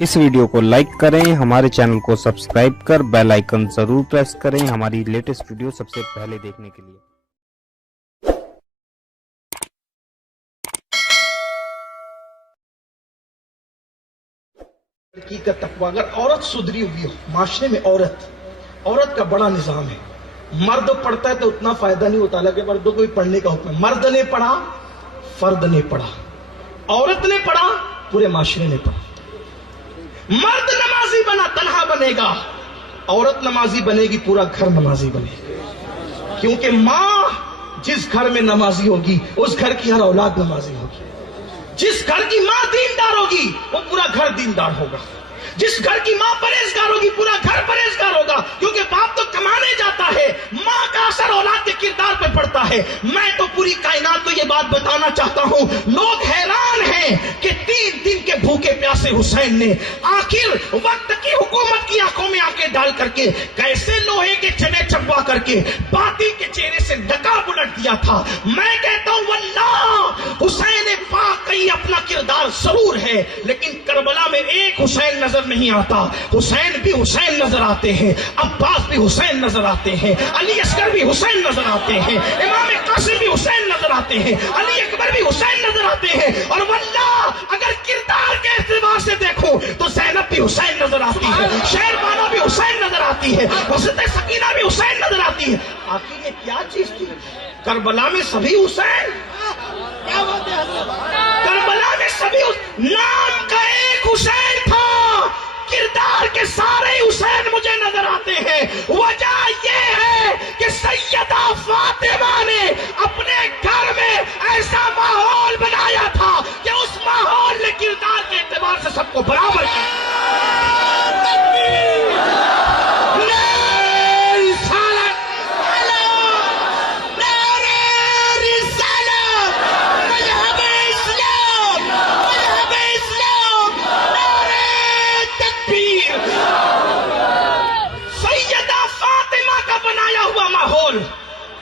इस वीडियो को लाइक करें, हमारे चैनल को सब्सक्राइब कर बेल आइकन जरूर प्रेस करें हमारी लेटेस्ट वीडियो सबसे पहले देखने के लिए। लड़की का तकवा, अगर औरत सुधरी हुई हो, माशरे में औरत का बड़ा निजाम है। मर्द पढ़ता है तो उतना फायदा नहीं होता, हालांकि मर्दों को भी पढ़ने का हुक्म है। मर्द ने पढ़ा, फर्द ने पढ़ा, औरत ने पढ़ा, पूरे माशरे ने पढ़ा। मर्द नमाजी बना तन्हा बनेगा, औरत नमाजी बनेगी पूरा घर नमाजी बनेगा। क्योंकि माँ जिस घर में नमाजी होगी उस घर की हर औलाद नमाजी होगी। जिस घर की माँ दीनदार होगी वो पूरा घर दीनदार होगा। जिस घर की माँ परहेजगार होगी पूरा घर परहेजगार होगा। क्योंकि बाप तो कमाने जाता है, माँ का असर औलाद के किरदार पे पड़ता है। मैं तो पूरी कायनात को ये बात बताना चाहता हूँ, लोग हैरान हैं कि 3 दिन के भूखे प्यासे हुसैन ने आखिर वक्त की हुकूमत की आंखों में आंखें डाल करके कैसे लोहे के चने चबवा करके बाती के चेहरे से नकाब उलट दिया था। मैं कहता हूँ वल्लाह हुसैन पाक कहीं अपना किरदार जरूर है, लेकिन करबला में एक हुसैन नजर नहीं आता। हुसैन भी हुसैन नजर आते हैं, अब्बास भी हुसैन नजर आते हैं, अली असगर भी हुसैन नजर आते हैं, इमाम कासिम भी हुसैन नजर आते हैं, अली अकबर भी हुसैन नजर आते हैं। और वल्लाह अगर किरदार के एतबार से देखो तो ज़ैनब भी हुसैन नजर आती है, शेरबानो भी हुसैन नजर आती है, हज़रत सकीना भी हुसैन नजर आती है। आखिर ये क्या चीज थी? करबला में सभी हुसैन, करबला में सभी नाम का एक हुसैन था, किरदार के सारे हुसैन मुझे नजर आते हैं। वजह यह है कि सैयदा फातिमा ने अपने घर में ऐसा माहौल बनाया था कि उस माहौल ने किरदार के एतबार से सबको बराबर किया।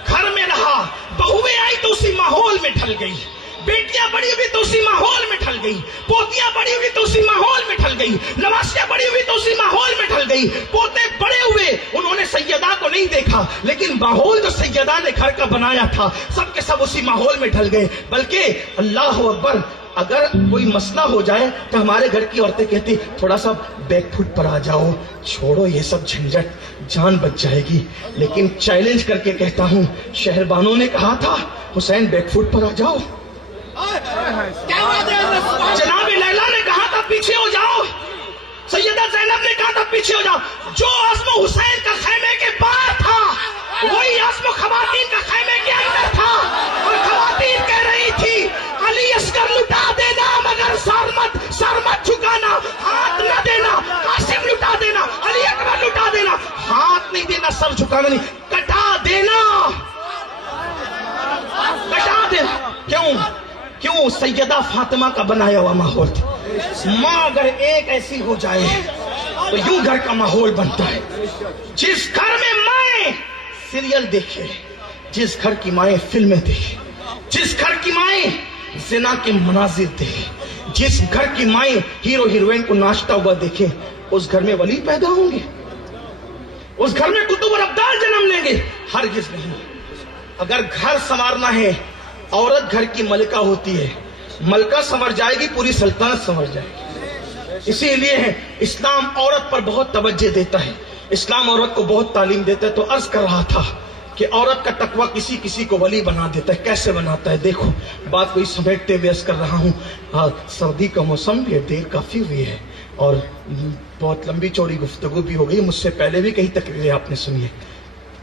घर में रहा, बहुएं आई तो उसी माहौल में ढल गई, बेटियां बड़ी हुई तो उसी माहौल में ढल गई, पोतियां बड़ी हुई तो उसी माहौल में ढल गई, नवासियां बड़ी हुई तो उसी माहौल में ढल गई, पोते बड़े हुए, उन्होंने सैयदा को नहीं देखा, लेकिन माहौल जो सैयदा ने घर का बनाया था सब के सब उसी माहौल में ढल गए। बल्कि अल्लाह अकबर, अगर कोई मसला हो जाए तो हमारे घर की औरतें कहती थोड़ा सा बैकफुट पर आ जाओ, छोड़ो ये सब झंझट, जान बच जाएगी। लेकिन चैलेंज करके कहता हूँ, शहरबानों ने कहा था हुसैन बैकफुट पर आ जाओ, जनाब लैला ने कहा था पीछे हो जाओ, सैयदा ज़ैनब ने कहा था पीछे हो जाओ। जो आज़म हुसैन का खैमे के बाहर था वही आज़म खवातीन का खैमे के अंदर था। और खवातीन कह रही थी अली असगर लुटा देना मगर सर मत झुकाना, हाथ न देना, कासिम लुटा देना, अली अकबर लुटा देना, हाथ नहीं देना, सर झुकाना नहीं, कटा देना, कटा देना। क्यों? सैयदा फातिमा का बनाया हुआ माहौल था। माँ अगर एक ऐसी हो जाए तो यूं घर का माहौल बनता है। जिस घर में माए सीरियल देखे, जिस घर की माए फिल्में देखे, जिस घर की माए जिना के मनाजिर देखे, जिस घर की माए हीरो हीरोइन को नाचता हुआ देखे, उस घर में वली पैदा होंगे, उस घर में कुतुब और अब्दाल जन्म लेंगे? हरगिज नहीं। अगर घर संवारना है, औरत घर की मलिका होती है, मलिका संवर जाएगी पूरी सल्तनत संवर जाएगी। इसीलिए है इस्लाम औरत पर बहुत तवज्जो देता है, इस्लाम औरत को बहुत तालीम देता है। तो अर्ज कर रहा था कि औरत का तकवा किसी किसी को वली बना देता है। कैसे बनाता है देखो, बात को समेटते हुए अर्ज कर रहा हूँ। सर्दी का मौसम भी, देर काफी हुई है और बहुत लंबी चौड़ी गुफ्तगू भी हो गई, मुझसे पहले भी कई तकरीरें आपने सुनी है,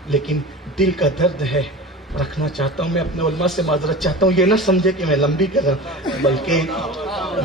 लेकिन दिल का दर्द है, रखना चाहता हूँ। मैं अपने उलमा से माजरत चाहता हूँ, ये ना समझे कि मैं लंबी कर रहा हूँ, बल्कि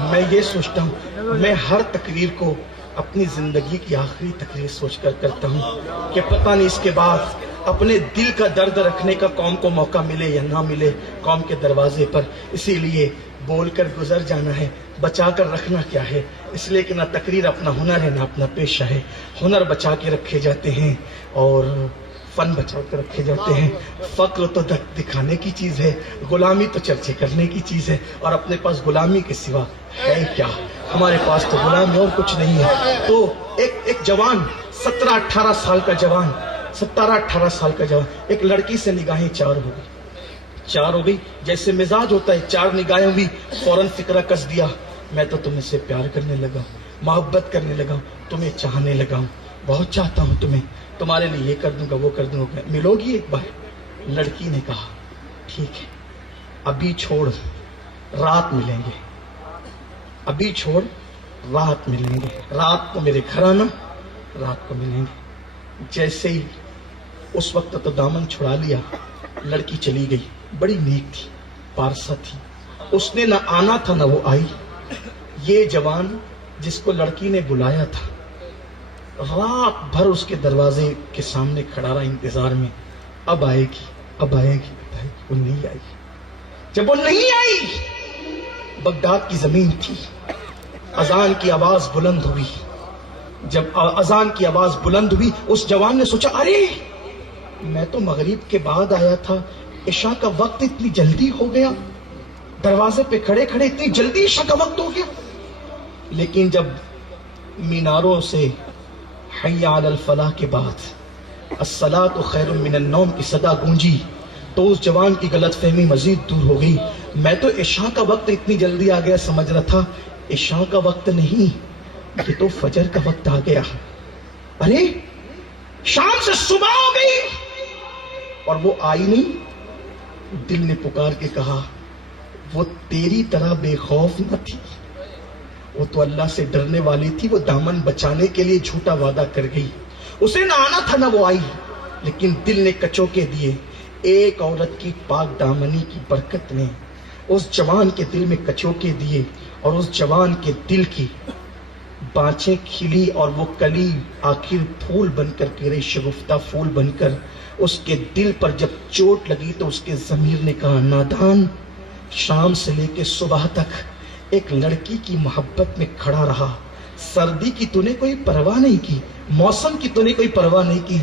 मैं ये सोचता हूँ, मैं हर तकरीर को अपनी जिंदगी की आखिरी तकरीर सोचकर करता हूँ कि पता नहीं इसके बाद अपने दिल का दर्द रखने का कौम को मौका मिले या ना मिले कौम के दरवाजे पर। इसीलिए बोलकर गुजर जाना है, बचा कर रखना क्या है। इसलिए कि ना तकरीर अपना हुनर है ना अपना पेशा है। हुनर बचा के रखे जाते हैं और फन बचा कर रखे जाते हैं। फक्र तो दिखाने की चीज है, गुलामी तो चर्चे करने की चीज है, और अपने पास गुलामी के सिवा है क्या। ہمارے پاس تو غلام ہے اور کچھ نہیں ہے. تو ایک جوان 17-18 سال کا جوان 17-18 سال کا جوان ایک لڑکی سے نگاہیں چار ہو گئی. جیسے مزاج ہوتا ہے, 4 نگاہیں ہوئی, فوراً فکرہ کس دیا, میں تو تم سے پیار کرنے لگا ہوں, محبت کرنے لگا ہوں, تمہیں چاہنے لگا ہوں, بہت چاہتا ہوں تمہیں, تمہارے لیے یہ کر دوں گا وہ کر دوں گا, ملو گی ایک بار؟ لڑکی نے کہا ٹھیک ہے, ابھی چھوڑ رات ملیں گے, ابھی چھوڑ رات ملیں گے, رات کو میرے گھر آنا, رات کو ملیں گے. جیسے ہی اس وقت تو دامن چھڑا لیا, لڑکی چلی گئی. بڑی نیک تھی, پارسا تھی, اس نے نہ آنا تھا نہ وہ آئی. یہ جوان جس کو لڑکی نے بلایا تھا رات بھر اس کے دروازے کے سامنے کھڑا رہا انتظار میں, اب آئے گی اب آئے گی, وہ نہیں آئی. جب وہ نہیں آئی, بغداد کی زمین تھی, اذان کی آواز بلند ہوئی. جب اذان کی آواز بلند ہوئی, اس جوان نے سوچا ارے میں تو مغرب کے بعد آیا تھا, عشاء کا وقت اتنی جلدی ہو گیا, دروازے پہ کھڑے کھڑے اتنی جلدی عشاء کا وقت ہو گیا. لیکن جب میناروں سے حی علی الفلاح کے بعد الصلاۃ خیر من النوم کی صدا گونجی تو اس جوان کی غلط فہمی مزید دور ہو گئی. میں تو عشاء کا وقت اتنی جلدی آ گیا سمجھ رہا تھا, عشاء کا وقت نہیں, یہ تو فجر کا وقت آ گیا. ارے شام سے صبح ہو گئی اور وہ آئی نہیں. دل نے پکار کے کہا وہ تیری طرح بے خوف نہ تھی, وہ تو اللہ سے ڈرنے والی تھی, وہ دامن بچانے کے لیے جھوٹا وعدہ کر گئی. اسے نہ آنا تھا نہ وہ آئی, لیکن دل نے کچوکے دیے. ایک عورت کی پاک دامنی کی برکت نے اس جوان کے دل میں کچوکے دیے, اور اس جوان کے دل کی بانچیں کھلی اور وہ کلی آخر پھول بن کر گرے, شگفتہ پھول بن کر. اس کے دل پر جب چوٹ لگی تو اس کے ضمیر نے کہا نادان, شام سے لے کے صبح تک ایک لڑکی کی محبت میں کھڑا رہا, سردی کی تو نے کوئی پرواہ نہیں کی, موسم کی تو نے کوئی پرواہ نہیں کی.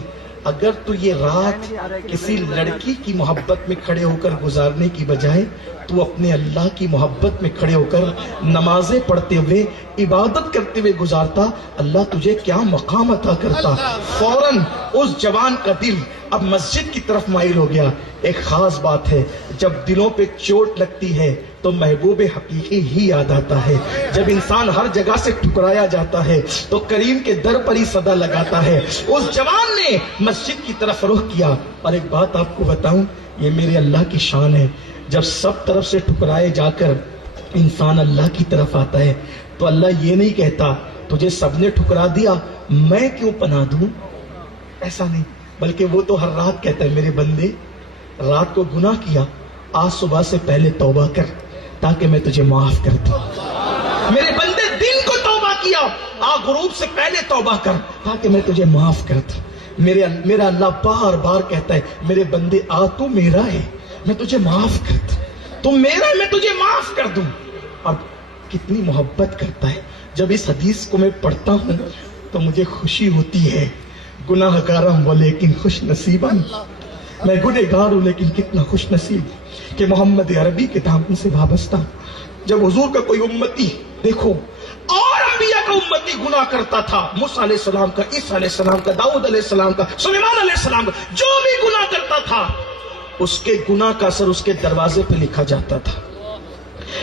اگر تو یہ رات کسی لڑکی کی محبت میں کھڑے ہو کر گزارنے کی بجائے تو اپنے اللہ کی محبت میں کھڑے ہو کر نمازیں پڑھتے ہوئے عبادت کرتے ہوئے گزارتا, اللہ تجھے کیا مقام عطا کرتا. فوراً اس جوان کا دل اب مسجد کی طرف مائل ہو گیا. ایک خاص بات ہے, جب دلوں پہ چوٹ لگتی ہے تو محبوب حقیقی ہی یاد آتا ہے. جب انسان ہر جگہ سے ٹھکرایا جاتا ہے تو کریم کے در پر ہی صدا لگاتا ہے. اس جوان نے مسجد کی طرف رخ کیا. اور ایک بات آپ کو بتاؤں, یہ میرے اللہ کی شان ہے, جب سب طرف سے ٹھکرائے جا کر انسان اللہ کی طرف آتا ہے تو اللہ یہ نہیں کہتا تجھے سب نے ٹھکرا دیا میں کیوں پناہ دوں, ایسا نہیں, بلکہ وہ تو ہر رات کہتا ہے میرے بندے رات کو گناہ کیا, آج صبح سے پہلے توبہ کر تاکہ میں تجھے معاف کر دوں. میرے بندے دن کو توبہ کیا, آج غروب سے پہلے توبہ کر تاکہ میں تجھے معاف کر دوں. میرا اللہ بار بار کہتا ہے میرے بندے آ تو میرا ہے میں تجھے معاف کر دوں, تم میرا ہے میں تجھے معاف کر دوں. اب کتنی محبت کرتا ہے. جب اس حدیث کو میں پڑھتا ہوں تو مجھے خوشی ہوتی ہے. گناہ گار ہوں لیکن خوش نصیب ہوں, میں گنہگار ہوں لیکن کتنا خوش نصیب کہ محمد عربی کے دامن سے وابستہ. جب حضور کا کوئی امتی دیکھو اور انبیاء کا امتی گناہ کرتا تھا, موسیٰ علیہ السلام کا, عیسیٰ علیہ السلام کا, داؤد علیہ السلام کا, سلیمان علیہ السلام کا, جو بھی گناہ کرتا تھا اس کے گناہ کا اثر اس کے دروازے پہ لکھا جاتا تھا,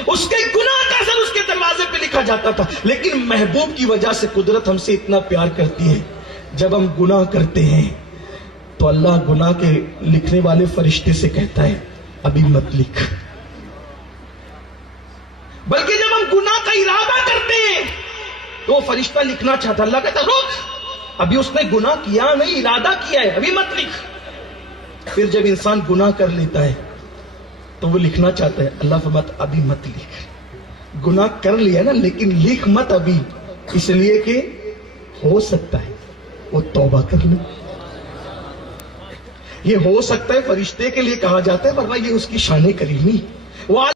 اس کے گناہ کا اثر اس کے دروازے پہ لکھا جاتا تھا. لیکن محبوب کی وجہ سے قدرت ہم سے اتنا پیار کرتی ہے, جب ہم گناہ کرتے ہیں تو اللہ گناہ کے لکھنے والے فرشتے سے کہتا ہے ابھی مت لکھ. بلکہ جب ہم گناہ کا ارادہ کرتے ہیں تو وہ فرشتہ لکھنا چاہتا, اللہ کہتا رک, ابھی اس نے گناہ کیا نہیں, ارادہ کیا ہے, ابھی مت لکھ. پھر جب انسان گناہ کر لیتا ہے تو وہ لکھنا چاہتا ہے, اللہ فرماتا ابھی مت لکھ. گناہ کر لیا نا لیکن لکھ مت ابھی, اس لیے کہ ہو سکتا ہے وہ توبہ کر لے. یہ ہو سکتا ہے فرشتے کے لیے کہا جاتا ہے ورنہ یہ اس کی شان کریمی. وہ